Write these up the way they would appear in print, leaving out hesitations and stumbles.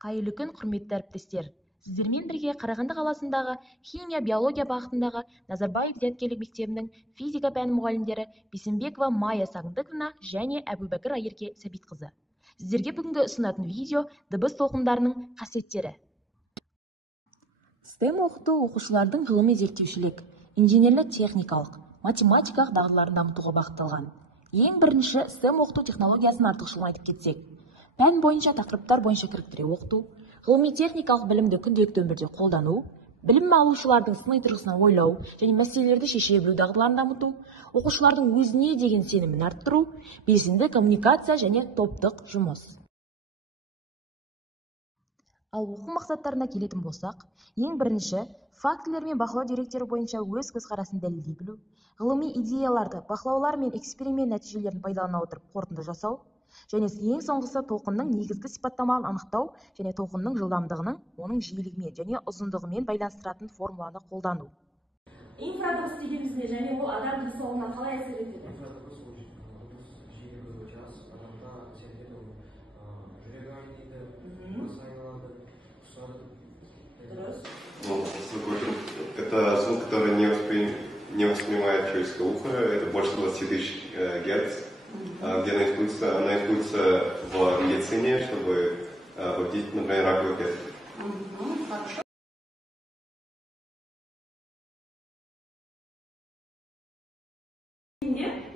Қайырлы күн, құрметті әріптестер. Сіздермен бірге Қарағанды қаласындағы химия-биология бағытындағы Назарбаев зияткерлік мектебінің физика пәні мұғалімдері Бейсенбекова Майя Сағындықовна және Әбубәкір Айерке Сәбитқызы. Сіздерге бүгінгі ұсынатын видео дыбыс толқындарының қасиеттері. STEM оқыту оқушылардың ғылыми зерттеушілік, инженерлік техникалық, математикалық дағдыларын дамытуға бағытталған. Ең бірінші STEM оқыту технологиясын артықшылығын айтып кетсек, пән бойынша тақырыптар бойынша кіріктіре оқыту, ғылыми техникалық білімді күнделікті өмірде қолдану, білім алушылардың сыни тұрғысынан ойлау және мәселелерді шеше білу дағдыларын дамыту, оқушылардың өзіне деген сенімін арттыру, белсенді коммуникация және топтық жұмыс. Ал оқу мақсаттарына келетін болсақ, ең бірінші фактілер мен бақылау деректері бойынша өз көзқарасын дәлелдей білу, ғылыми идеяларды, бақылаулар мен эксперимент нәтижелерін пайдалана отырып қорытынды жасау, және ең соңғысы толқынның негізгі сипаттамаларын анықтау және толқынның жылдамдығының оның жиілігімен және ұзындығымен байланыстыратын формуланы қолдану. Инфрадыбыс дегеніміз не, және ол адам денсаулығына қалай әсер етеді? Инфрадыбыс жиілігі өте аз, адамда әсер етеді, жүрегі айниды, басы айналады, құсады. Дұрыс. Это звук, который не воспринимает человеческое ухо, это больше 20 тысяч Гц. Где она используется в медицине, чтобы победить, например, раковый клетку. Хорошо.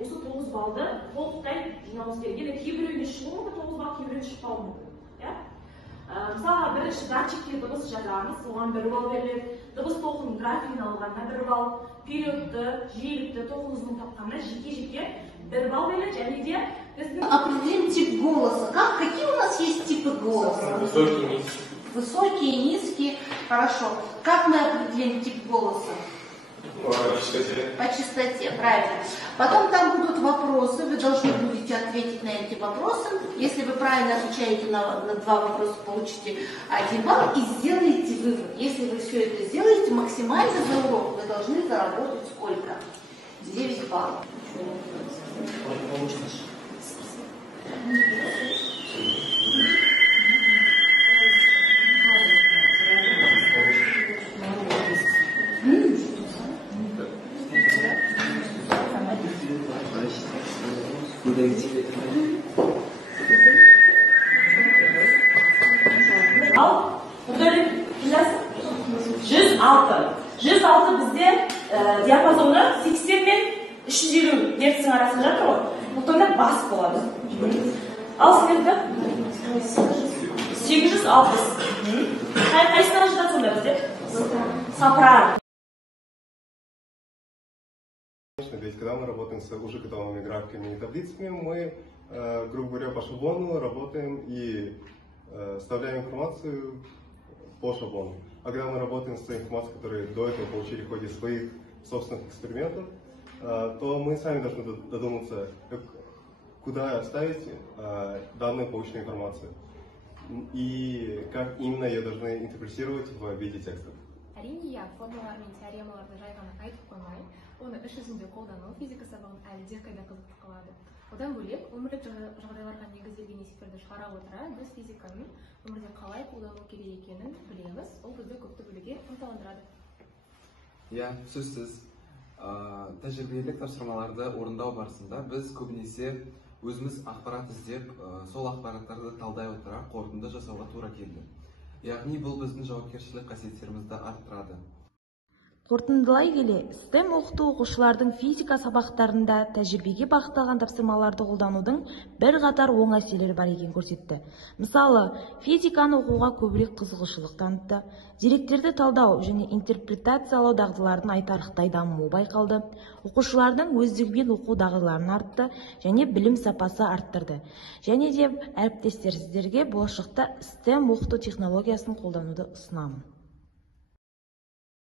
Осы 9 балды толықтай жинауымыз керек. Енді кейбіреуіне шығуы мүмкін 9 бал, кейбіреуіне шықпауы мүмкін. Мысалға, бірінші датчикке дыбыс жазамыз, оған 1 балл беріледі. Дыбыс толқынның графигін алғанда 1 балл, периодты, жиілікті, толқын ұзындығын тапқанда жеке-жеке 1 балл беріледі, және де определим тип голоса. Какие у нас есть типы голоса? Высокие, низкие. Высокие, низкие. Хорошо. Как мы определим тип голоса? По частоте. По частоте, правильно. Потом там будут вопросы, вы должны будете ответить на эти вопросы. Если вы правильно отвечаете на 2 вопроса, получите 1 балл и сделаете вывод. Если вы все это сделаете, максимально за урок вы должны заработать сколько? 9 баллов. Ал, бұлдары білесің? 106 бізде диапазоны 80 мен 350 Гц арасында жатыр ғой. Бұлтында бас болады. Ал сіздерді 860. Қайсына жатады сонда бізде? Сопрано. Ведь когда мы работаем с уже готовыми графиками и таблицами, мы, грубо говоря, по шаблону работаем и вставляем информацию по шаблону. А когда мы работаем с той информацией, которую до этого получили в ходе своих собственных экспериментов, то мы сами должны додуматься, куда ставить данную полученную информацию и как именно ее должны интерпретировать в виде текстов. Әрине, иә, формулалар мен теоремаларды жай ғана айтып қоймай, оны іс жүзінде қолдану физика сабағын әлде қайда қызықты қылады. Одан бөлек, өмірлік жағдайларға негізделген есептерді шығара отыра, біз физиканың өмірде қалай қолдану керек екенін білеміз, ол бізді көпті білуге ынталандырады. Иә, сөзсіз. Тәжірибелік тапсырмаларды орындау барысында біз көбінесе өзіміз ақпарат іздеп, сол ақпараттарды талдай отыра қорытынды жасауға тура келді. Яғни бұл біздің жауапкершілік қасиеттерімізді арттырады. Қорытындылай келе, STEM оқыту оқушылардың физика сабақтарында тәжірибеге бағытталған тапсырмаларды қолданудың бір қатар оң әсерлері бар екенін көрсетті. Мысалы, физиканы оқуға көбірек қызығушылық танытты, деректерді талдау және интерпретациялау дағдыларын айтарлықтай дамуы байқалды, оқушылардың өздігімен оқу дағдыларын артты және білім сапасы арттырды. Және де әріптестер, сіздерге болашақта STEM оқыту технологиясын қолдануды ұсынамын.